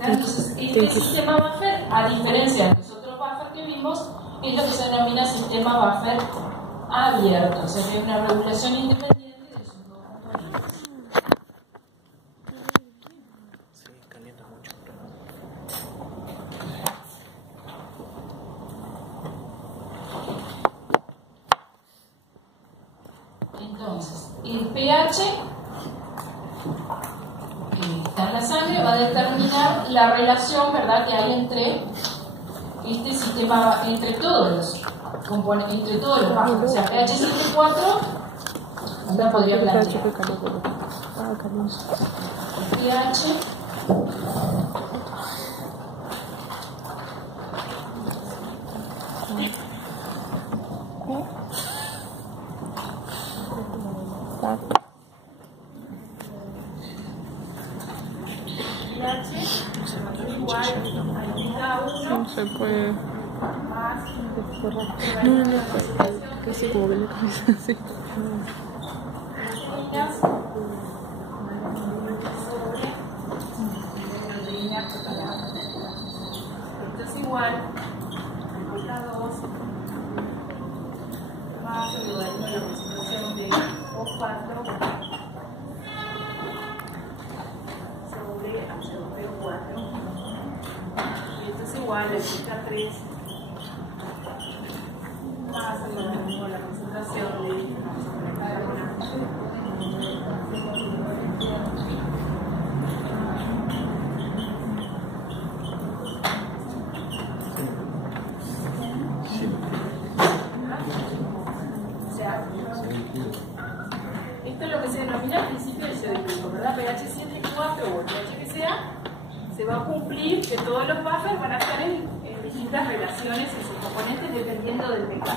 Entonces, este sistema buffer, a diferencia de los otros buffers que vimos, es lo que se denomina sistema buffer abierto, o sea que hay una regulación independiente de sus dos componentes. Sí, calienta mucho. Entonces, el pH que está en la sangre va a determinar la relación, ¿verdad?, que hay entre este sistema, entre todos los componentes, entre todos los buffers. O sea, pH 7.4, acá podría plantear pH No se puede. No, casi como que la cabeza así. esto es igual a 2 más el logaritmo de la concentración de O4 sobre H2O4, y esto es igual a delta 3 más el logaritmo de la concentración de carbonato. Esto es lo que se denomina el principio del CO2, ¿verdad? pH 7.4 o el pH que sea, se va a cumplir que todos los buffers van a estar en distintas relaciones en sus componentes dependiendo del pH.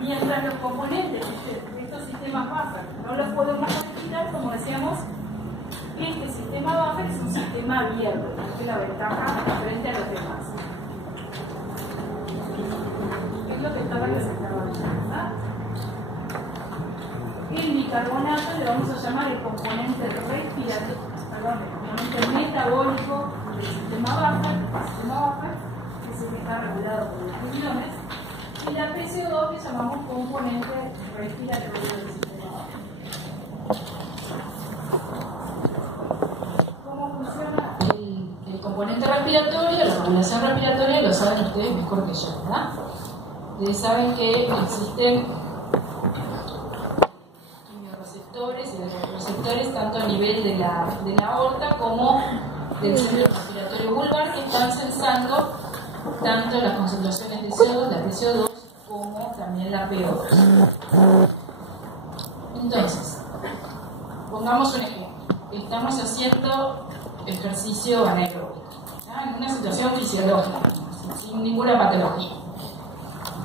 Mientras los componentes de estos sistemas buffer no los podemos modificar, como decíamos, este sistema buffer es un sistema abierto, esta es la ventaja frente a los demás. Es lo que estaba representado, ¿verdad? El bicarbonato le vamos a llamar el componente respiratorio, perdón, el componente metabólico del sistema buffer, que es el que está regulado por los pulmones, y la PCO2 que llamamos componente respiratorio del sistema buffer. ¿Cómo funciona el componente respiratorio? La regulación respiratoria lo saben ustedes mejor que yo, ¿verdad? Ustedes saben que existen y receptores tanto a nivel de la aorta como del centro respiratorio vulvar que están sensando tanto las concentraciones de CO2, la PCO2, como también la PO2. Entonces, pongamos un ejemplo. Estamos haciendo ejercicio anaeróbico, en una situación fisiológica, sin ninguna patología.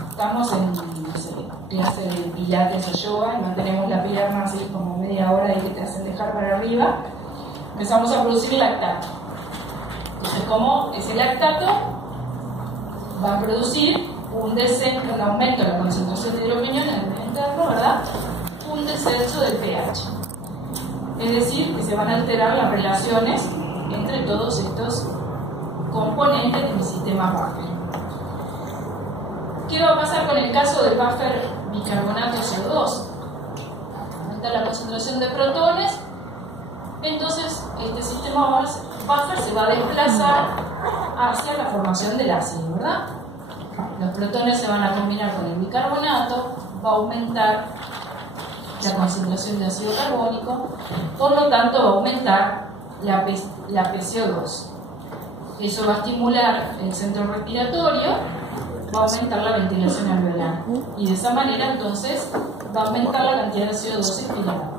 Estamos en, no sé, clase de pilates o yoga y mantenemos la pierna así como media hora y que te hacen dejar para arriba. Empezamos a producir lactato. Entonces, como ese lactato va a producir un aumento de la concentración de hidrogenio en el interno, ¿verdad? Un descenso del pH. Es decir, que se van a alterar las relaciones entre todos estos componentes de mi sistema buffer. ¿Qué va a pasar con el caso del buffer bicarbonato CO2? Aumenta la concentración de protones, entonces este sistema buffer se va a desplazar hacia la formación del ácido, ¿verdad? Los protones se van a combinar con el bicarbonato, va a aumentar la concentración de ácido carbónico, por lo tanto va a aumentar la PCO2. Eso va a estimular el centro respiratorio, va a aumentar la ventilación alveolar y de esa manera entonces va a aumentar la cantidad de CO2 expirada.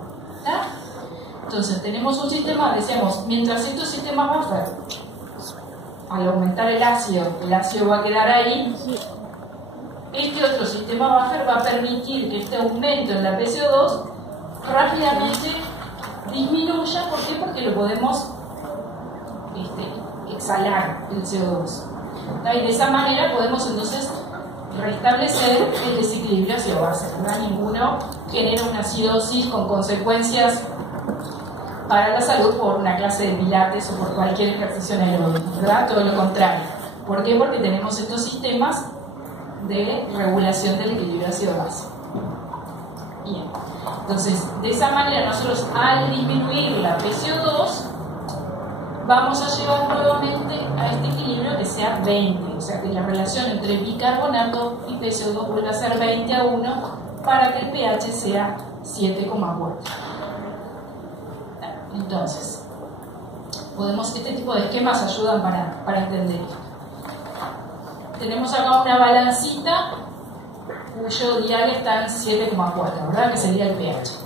Entonces tenemos un sistema, decíamos, mientras estos sistemas buffer, al aumentar el ácido va a quedar ahí, este otro sistema buffer va a permitir que este aumento en la PCO2 rápidamente disminuya. ¿Por qué? Porque lo podemos exhalar el CO2. Y de esa manera podemos entonces restablecer el desequilibrio ácido-base. Ninguno genera una acidosis con consecuencias para la salud por una clase de pilates o por cualquier ejercicio anaeróbico, ¿verdad? Todo lo contrario. ¿Por qué? Porque tenemos estos sistemas de regulación del equilibrio ácido-base. Bien, entonces de esa manera nosotros al disminuir la PCO2 vamos a llevar nuevamente a este equilibrio que sea 20, o sea que la relación entre bicarbonato y PCO2 vuelva a ser 20:1 para que el pH sea 7,4. Entonces, este tipo de esquemas ayudan para entender esto. Tenemos acá una balancita cuyo dial está en 7,4, ¿verdad? Que sería el pH.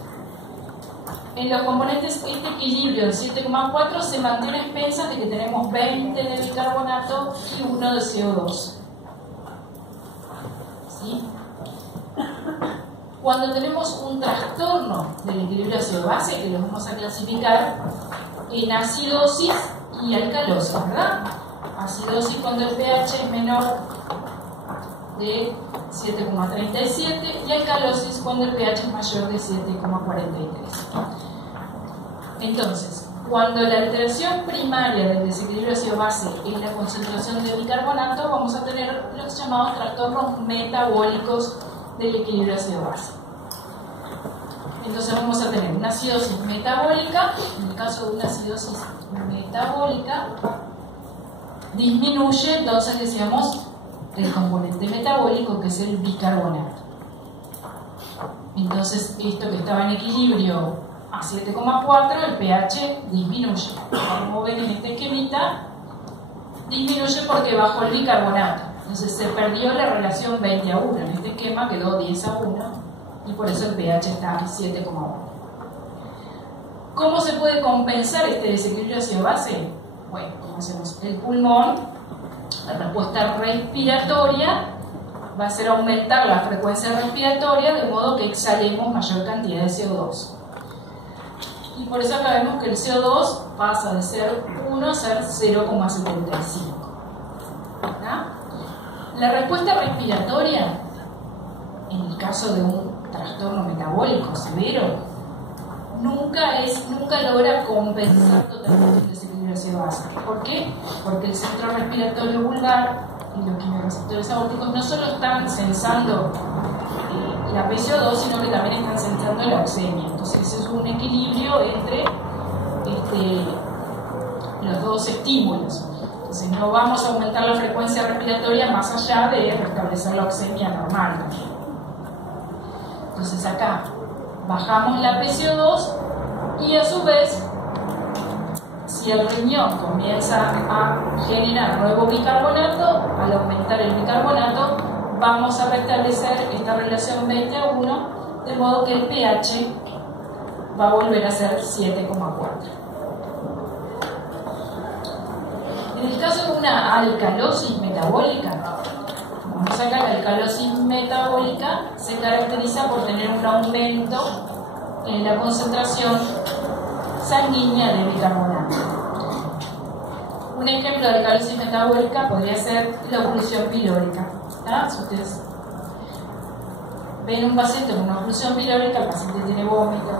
En los componentes, este equilibrio de 7,4 se mantiene a expensas de que tenemos 20 de bicarbonato y 1 de CO2. ¿Sí? Cuando tenemos un trastorno del equilibrio ácido-base, que lo vamos a clasificar en acidosis y alcalosis, ¿verdad? Acidosis cuando el pH es menor de 7,37 y alcalosis cuando el pH es mayor de 7,43. Entonces, cuando la alteración primaria del desequilibrio ácido-base es la concentración de bicarbonato, vamos a tener los llamados trastornos metabólicos del equilibrio ácido-base. Entonces vamos a tener una acidosis metabólica. En el caso de una acidosis metabólica, disminuye, entonces decíamos, el componente metabólico, que es el bicarbonato. Entonces esto que estaba en equilibrio a 7,4, el pH disminuye. Como ven en este esquemita, disminuye porque bajó el bicarbonato. Entonces se perdió la relación 20:1. En este esquema quedó 10:1 y por eso el pH está a 7,1. ¿Cómo se puede compensar este desequilibrio ácido-base? Bueno, como hacemos el pulmón, la respuesta respiratoria va a ser aumentar la frecuencia respiratoria de modo que exhalemos mayor cantidad de CO2. Y por eso acá vemos que el CO2 pasa de ser 1 a ser 0,75. La respuesta respiratoria, en el caso de un trastorno metabólico severo, nunca logra compensar totalmente el desequilibrio ácido-base. ¿Por qué? Porque el centro respiratorio vulvar y los quimiorreceptores aórticos no solo están sensando la PCO2, sino que también están sensando la oxemia. Entonces ese es un equilibrio entre los dos estímulos. Entonces no vamos a aumentar la frecuencia respiratoria más allá de restablecer la oxemia normal también. Entonces acá bajamos la PCO2 y a su vez, si el riñón comienza a generar nuevo bicarbonato, al aumentar el bicarbonato vamos a restablecer esta relación 20:1, de modo que el pH va a volver a ser 7,4. En el caso de una alcalosis metabólica, vamos acá, la alcalosis metabólica se caracteriza por tener un aumento en la concentración sanguínea de bicarbonato. Un ejemplo de alcalosis metabólica podría ser la oclusión pilórica. Si ustedes ven un paciente con una oclusión pilórica, el paciente tiene vómitos.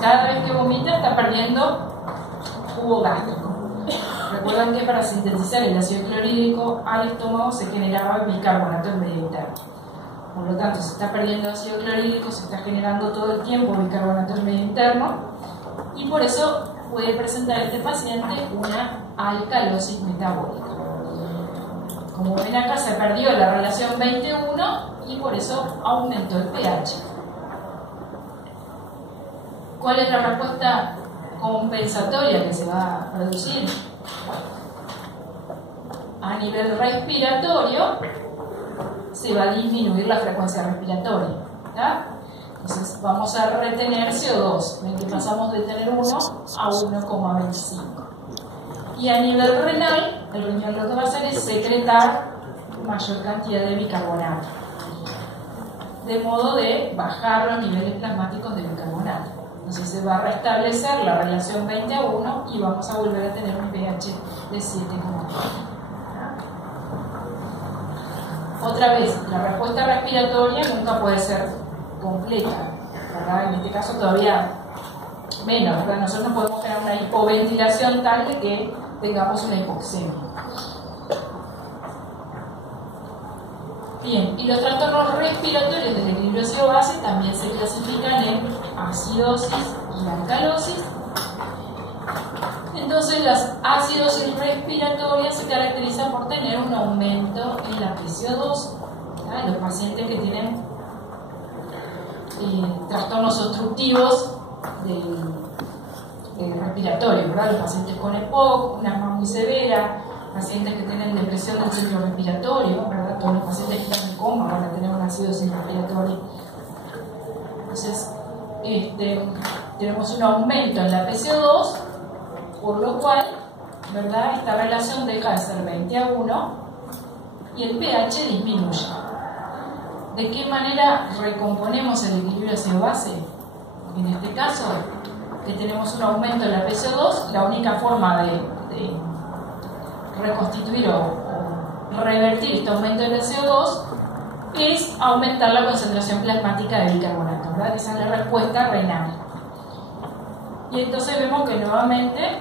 Cada vez que vomita está perdiendo jugo gástrico. Recuerdan que para sintetizar el ácido clorhídrico al estómago se generaba bicarbonato en medio interno. Por lo tanto, se está perdiendo ácido clorhídrico, se está generando todo el tiempo bicarbonato en medio interno y por eso puede presentar este paciente una alcalosis metabólica. Como ven acá, se perdió la relación 20:1 y por eso aumentó el pH. ¿Cuál es la respuesta compensatoria que se va a producir? A nivel respiratorio se va a disminuir la frecuencia respiratoria, ¿verdad? Entonces vamos a retener CO2. Ven que pasamos de tener 1 a 1,25. Y a nivel renal, el riñón lo que va a hacer es secretar mayor cantidad de bicarbonato, de modo de bajar los niveles plasmáticos de bicarbonato. Entonces se va a restablecer la relación 20:1 y vamos a volver a tener un pH de 7,4. Otra vez, la respuesta respiratoria nunca puede ser completa, ¿verdad? En este caso todavía menos, ¿verdad? Nosotros no podemos generar una hipoventilación tal de que tengamos una hipoxemia. Bien, y los trastornos respiratorios del equilibrio ácido-base también se clasifican en acidosis y alcalosis. Entonces, las acidosis respiratorias se caracterizan por tener un aumento en la PCO2. Los pacientes que tienen trastornos obstructivos del respiratorio, ¿verdad? Los pacientes con EPOC, una asma muy severa, pacientes que tienen depresión del centro respiratorio, ¿verdad? Todos los pacientes que están en coma van a tener una acidosis respiratoria. Entonces, tenemos un aumento en la PCO2, por lo cual, ¿verdad? Esta relación deja de ser 20:1 y el pH disminuye. ¿De qué manera recomponemos el equilibrio ácido-base? En este caso, que tenemos un aumento en la PCO2, la única forma de reconstituir o revertir este aumento de CO2 es aumentar la concentración plasmática de bicarbonato, ¿verdad? Esa es la respuesta renal. Y entonces vemos que nuevamente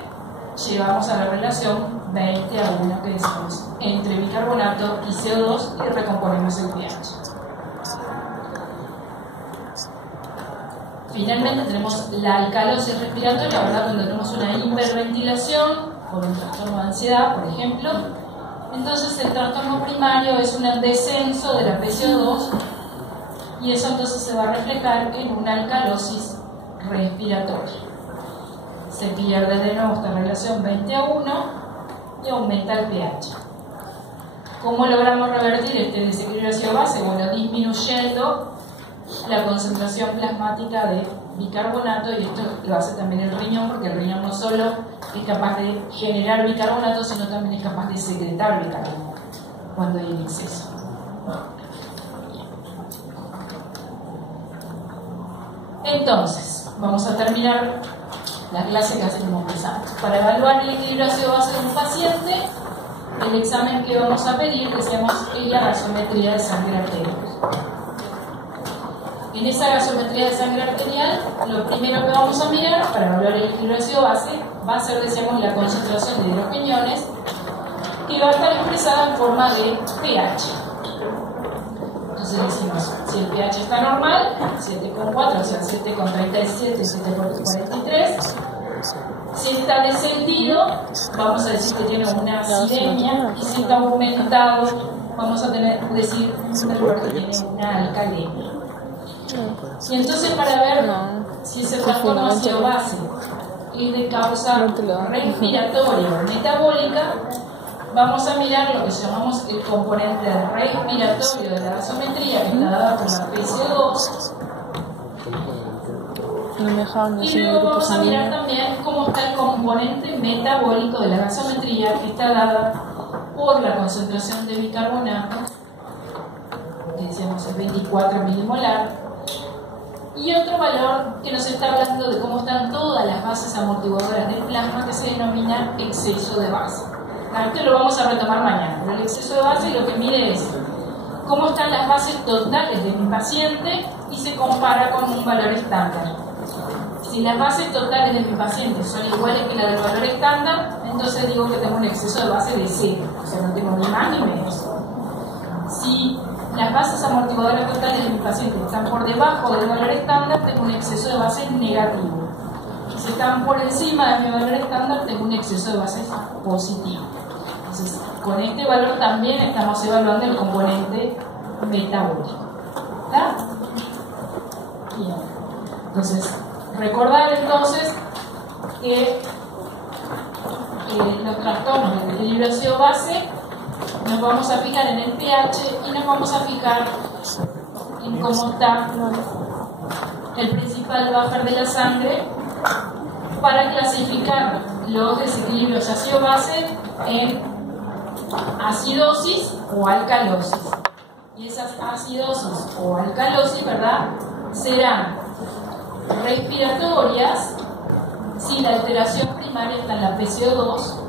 llegamos a la relación 20:1 que decimos entre bicarbonato y CO2 y recomponemos el pH. Finalmente tenemos la alcalosis respiratoria, ¿verdad? Donde tenemos una hiperventilación por un trastorno de ansiedad, por ejemplo. Entonces el trastorno primario es un descenso de la PCO2 y eso entonces se va a reflejar en una alcalosis respiratoria. Se pierde de nuevo esta relación 20:1 y aumenta el pH. ¿Cómo logramos revertir este desequilibrio ácido-base? Bueno, disminuyendo la concentración plasmática de bicarbonato, y esto lo hace también el riñón, porque el riñón no solo es capaz de generar bicarbonato, sino también es capaz de secretar bicarbonato cuando hay en exceso. Entonces, vamos a terminar la clase casi como empezamos. Para evaluar el equilibrio ácido-base de un paciente, el examen que vamos a pedir, decíamos, es la gasometría de sangre arterial. En esa gasometría de sangre arterial, lo primero que vamos a mirar para evaluar el equilibrio ácido-base va a ser, decíamos, la concentración de hidrogeniones, que va a estar expresada en forma de pH. Entonces decimos, si el pH está normal, 7,4, o sea, 7,37, 7,43. Si está descendido, vamos a decir que tiene una acidemia, y si está aumentado, vamos a decir que tiene una alcalemia. Y entonces, para ver si ese trastorno ácido-base es de causa respiratoria o metabólica, vamos a mirar lo que llamamos el componente respiratorio de la gasometría, que está dada por la PCO2. Y luego vamos a mirar también cómo está el componente metabólico de la gasometría, que está dada por la concentración de bicarbonato, que decíamos es 24 milimolar. Y otro valor que nos está hablando de cómo están todas las bases amortiguadoras del plasma, que se denomina exceso de base. Esto lo vamos a retomar mañana, pero el exceso de base lo que mide es cómo están las bases totales de mi paciente y se compara con un valor estándar. Si las bases totales de mi paciente son iguales que la del valor estándar, entonces digo que tengo un exceso de base de 0, o sea, no tengo ni más ni menos. Si las bases amortiguadoras totales de mi paciente están por debajo del valor estándar, tengo un exceso de bases negativo. Si están por encima de mi valor estándar, tengo un exceso de bases positivo. Entonces, con este valor también estamos evaluando el componente metabólico. ¿Está? Bien. Entonces, recordar entonces que los trastornos del equilibrio ácido-base nos vamos a fijar en el pH y nos vamos a fijar en cómo está el principal buffer de la sangre para clasificar los desequilibrios ácido-base en acidosis o alcalosis. Y esas acidosis o alcalosis, ¿verdad?, serán respiratorias si la alteración primaria está en la PCO2,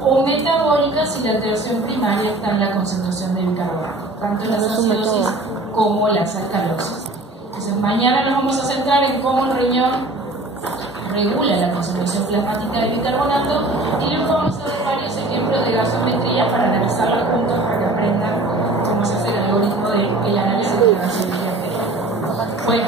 o metabólicas si la alteración primaria está en la concentración de bicarbonato, tanto las acidosis como las alcalosis. Entonces mañana nos vamos a centrar en cómo el riñón regula la concentración plasmática de bicarbonato, y luego vamos a ver varios ejemplos de gasometría para analizarlos juntos para que aprendan cómo se hace el algoritmo del análisis de la gasometría. Bueno,